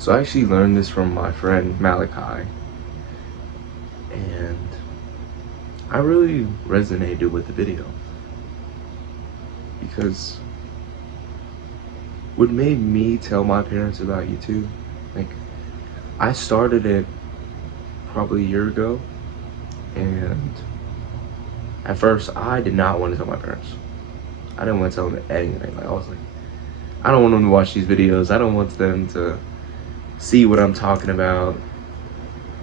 So I actually learned this from my friend Malachi, and I really resonated with the video because what made me tell my parents about YouTube, like, I started it probably a year ago, and at first I did not want to tell my parents. I didn't want to tell them anything. Like, I was like, I don't want them to watch these videos. I don't want them to see what I'm talking about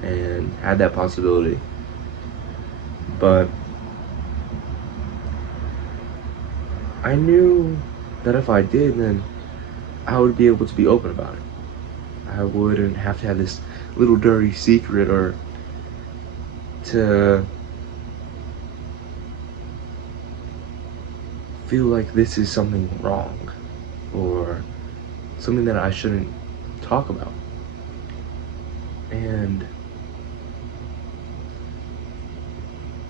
and had that possibility. But I knew that if I did, then I would be able to be open about it. I wouldn't have to have this little dirty secret or to feel like this is something wrong or something that I shouldn't talk about. And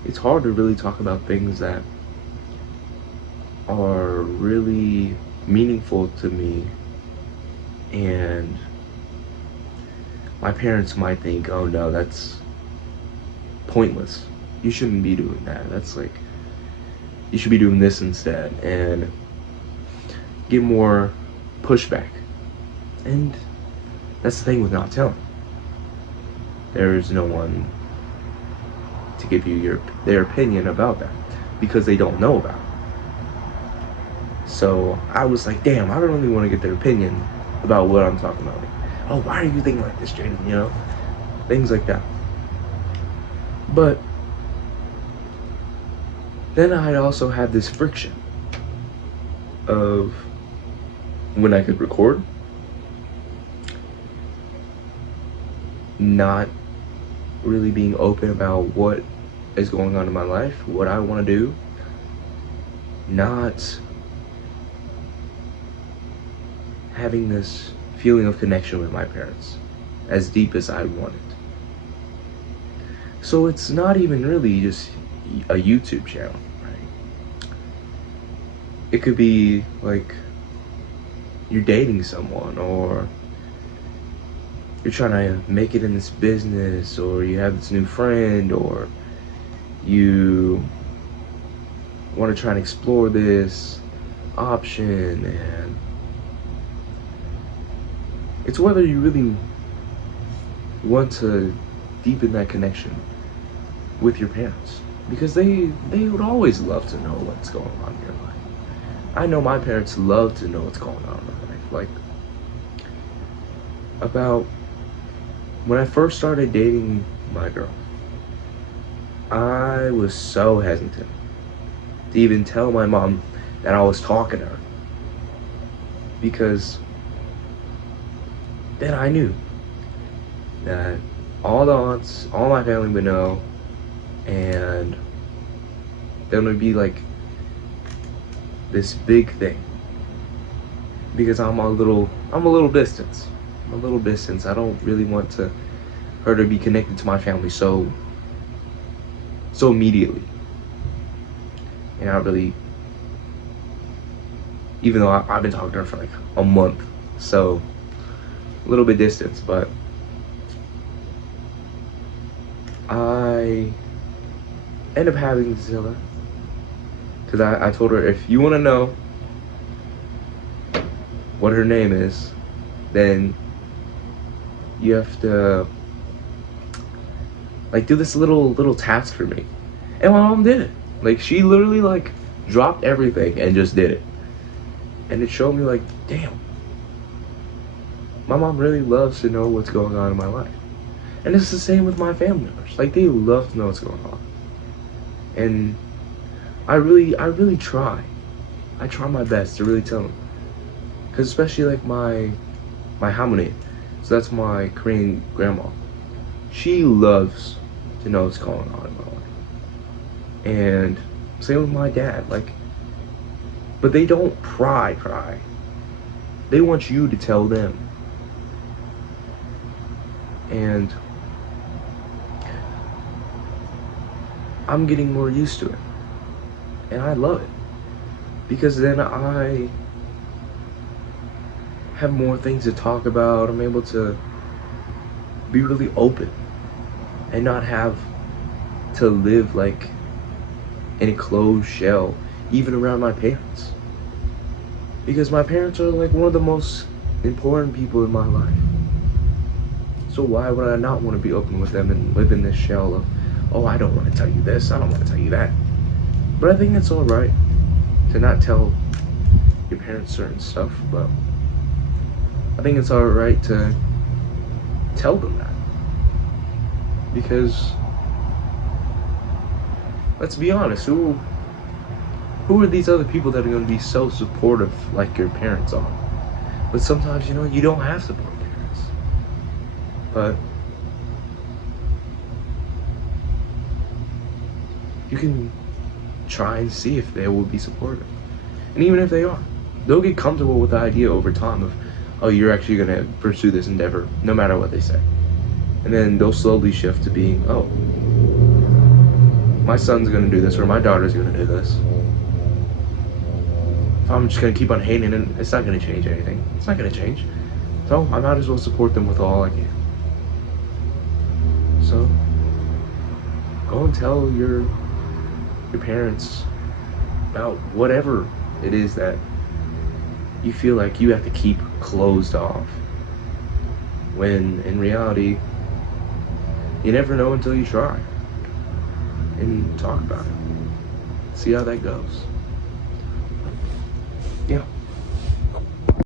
it's hard to really talk about things that are really meaningful to me, and my parents might think, oh no, that's pointless. You shouldn't be doing that. That's like, you should be doing this instead, and get more pushback. And that's the thing with not telling. There's no one to give you their opinion about that because they don't know about it. So I was like, damn, I don't really want to get their opinion about what I'm talking about. Like, oh, why are you thinking like this, Jaden? You know, things like that. But then I'd also have this friction of when I could record, not really being open about what is going on in my life, what I want to do, not having this feeling of connection with my parents as deep as I wanted. So it's not even really just a YouTube channel, right? It could be like you're dating someone, or you're trying to make it in this business, or you have this new friend, or you want to try and explore this option, and it's whether you really want to deepen that connection with your parents, because they would always love to know what's going on in your life. I know my parents love to know what's going on in my life. Like, about when I first started dating my girl, I was so hesitant to even tell my mom that I was talking to her, because then I knew that all the aunts, all my family would know, and then it would be like this big thing. Because I'm a little distance. I'm a little distance. I don't really want her to be connected to my family so immediately. And I really, even though I've been talking to her for like a month, so a little bit distance, but I end up having to tell her, because I told her, if you want to know what her name is, then you have to like do this little task for me. And my mom did it. Like, she literally like dropped everything and just did it. And it showed me like, damn, my mom really loves to know what's going on in my life. And it's the same with my family members. Like, they love to know what's going on. And I really try. I try my best to really tell them. Because especially like my harmony, so that's my Korean grandma. She loves to know what's going on in my life. And same with my dad. Like, but they don't pry. They want you to tell them. And I'm getting more used to it. And I love it. Because then I have more things to talk about. I'm able to be really open and not have to live like in a closed shell, even around my parents. Because my parents are like one of the most important people in my life. So why would I not want to be open with them and live in this shell of, oh, I don't want to tell you this, I don't want to tell you that. But I think it's alright to not tell your parents certain stuff, but I think it's alright to tell them that. Because let's be honest, who are these other people that are going to be so supportive like your parents are? But sometimes, you don't have support parents. But you can try and see if they will be supportive. And even if they are, they'll get comfortable with the idea over time of, oh, you're actually going to pursue this endeavor no matter what they say. And then they'll slowly shift to being, oh, my son's going to do this or my daughter's going to do this. If I'm just going to keep on hating it, it's not going to change anything. It's not going to change. So I might as well support them with all I can. So go and tell your parents about whatever it is that you feel like you have to keep closed off, when in reality you never know until you try and talk about it. See how that goes.